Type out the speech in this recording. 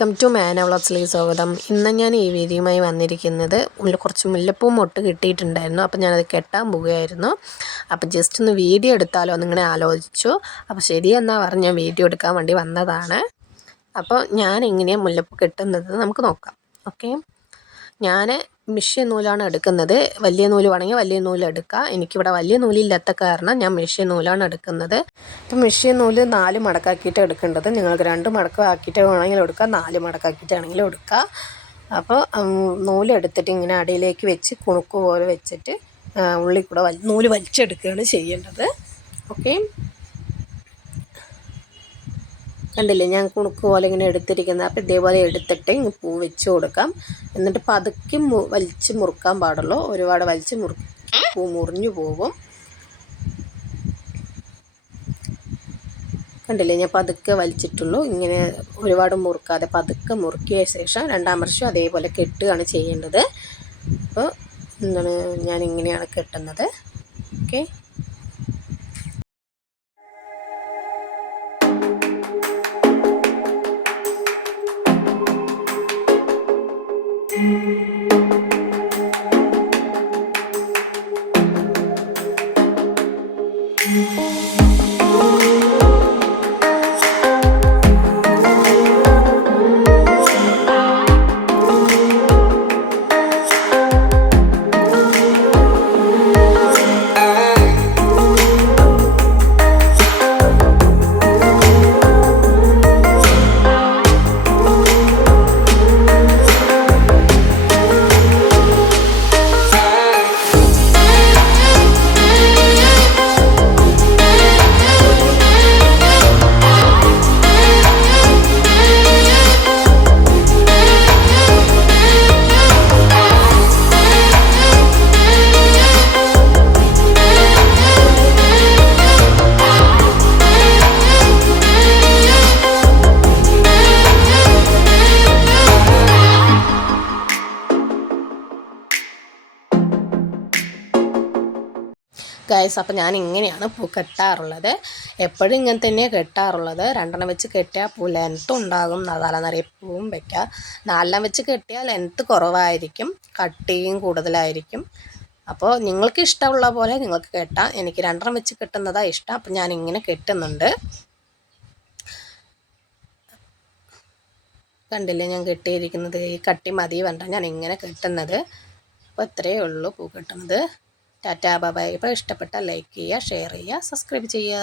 Welcome to മാന വ്ളോഗ്സിലേക്ക് സ്വാഗതം. ഇന്ന് ഞാൻ ഈ വീഡിയോയുമായി വന്നിരിക്കുന്നത് കുറച്ച് മുല്ലപ്പൂ മൊട്ട് കിട്ടിയിട്ടുണ്ടായിരുന്നു. അപ്പോൾ ഞാനത് കെട്ടാൻ പോവുകയായിരുന്നു. അപ്പോൾ ജസ്റ്റ് ഒന്ന് വീഡിയോ എടുത്താലോ എന്നിങ്ങനെ ആലോചിച്ചു. അപ്പോൾ ശരിയെന്നാണ് പറഞ്ഞ് ഞാൻ വീഡിയോ എടുക്കാൻ വേണ്ടി വന്നതാണ്. അപ്പോൾ ഞാൻ എങ്ങനെയാണ് മുല്ലപ്പൂ കെട്ടുന്നത് നമുക്ക് നോക്കാം. ഓക്കെ, ഞാൻ മിഷ്യൻ നൂലാണ് എടുക്കുന്നത്. വലിയ നൂല് വേണമെങ്കിൽ വലിയ നൂല് എടുക്കുക. എനിക്കിവിടെ വലിയ നൂലില്ലാത്ത കാരണം ഞാൻ മിഷ്യൻ നൂലാണ് എടുക്കുന്നത്. അപ്പോൾ മിഷ്യൻ നൂല് 4 മടക്കാക്കിയിട്ട് എടുക്കേണ്ടത്. നിങ്ങൾക്ക് 2 മടക്കാക്കിയിട്ട് വേണമെങ്കിലും എടുക്കുക, 4 മടക്കാക്കിയിട്ടാണെങ്കിലും എടുക്കുക. അപ്പോൾ നൂലെടുത്തിട്ട് ഇങ്ങനെ അടിയിലേക്ക് വെച്ച് കുണുക്ക് പോലെ വെച്ചിട്ട് ഉള്ളിൽ കൂടെ നൂല് വലിച്ചെടുക്കുകയാണ് ചെയ്യേണ്ടത്. ഓക്കെ, കണ്ടില്ലേ ഞാൻ കുണുക്ക് പോലെ ഇങ്ങനെ എടുത്തിരിക്കുന്നത്. അപ്പോൾ ഇതേപോലെ എടുത്തിട്ട് ഇങ്ങ് പൂ വെച്ച് കൊടുക്കാം. എന്നിട്ട് പതുക്കെ വലിച്ച് മുറുക്കാൻ പാടുള്ളൂ. ഒരുപാട് വലിച്ച് പൂ മുറിഞ്ഞു പോകും. കണ്ടില്ലേ ഞാൻ പതുക്കെ വലിച്ചിട്ടുള്ളൂ. ഇങ്ങനെ ഒരുപാട് മുറുക്കാതെ പതുക്കെ മുറുക്കിയ ശേഷം 2ാം വർഷം അതേപോലെ കെട്ടുകയാണ് ചെയ്യേണ്ടത്. അപ്പോൾ ഞാൻ ഇങ്ങനെയാണ് കെട്ടുന്നത്. ഓക്കെ, ഗൈസ്, അപ്പോൾ ഞാൻ ഇങ്ങനെയാണ് പൂ കെട്ടാറുള്ളത്. എപ്പോഴും ഇങ്ങനെ തന്നെയാണ് കെട്ടാറുള്ളത്. 2 വെച്ച് കെട്ടിയാൽ പൂ ലെങ്ത്തും ഉണ്ടാകും, തല നിറയെ പൂവും വയ്ക്കുക. 4 വെച്ച് കെട്ടിയാൽ ലെങ്ത്ത് കുറവായിരിക്കും, കട്ടിയും കൂടുതലായിരിക്കും. അപ്പോൾ നിങ്ങൾക്ക് ഇഷ്ടമുള്ള പോലെ നിങ്ങൾക്ക് കെട്ടാം. എനിക്ക് 2 വെച്ച് കെട്ടുന്നതാണ് ഇഷ്ടം. അപ്പോൾ ഞാൻ ഇങ്ങനെ കെട്ടുന്നുണ്ട്. കണ്ടില്ലേ ഞാൻ കെട്ടിയിരിക്കുന്നത്. ഈ കട്ടി മതി പറഞ്ഞാൽ ഞാൻ ഇങ്ങനെ കെട്ടുന്നത്. അപ്പോൾ ഇത്രയേ ഉള്ളൂ പൂ കെട്ടുന്നത്. Tata bye bye. ഇപ്പോൾ ഇഷ്ടപ്പെട്ടാൽ ലൈക്ക് ചെയ്യുക, ഷെയർ ചെയ്യുക, സബ്സ്ക്രൈബ് ചെയ്യുക.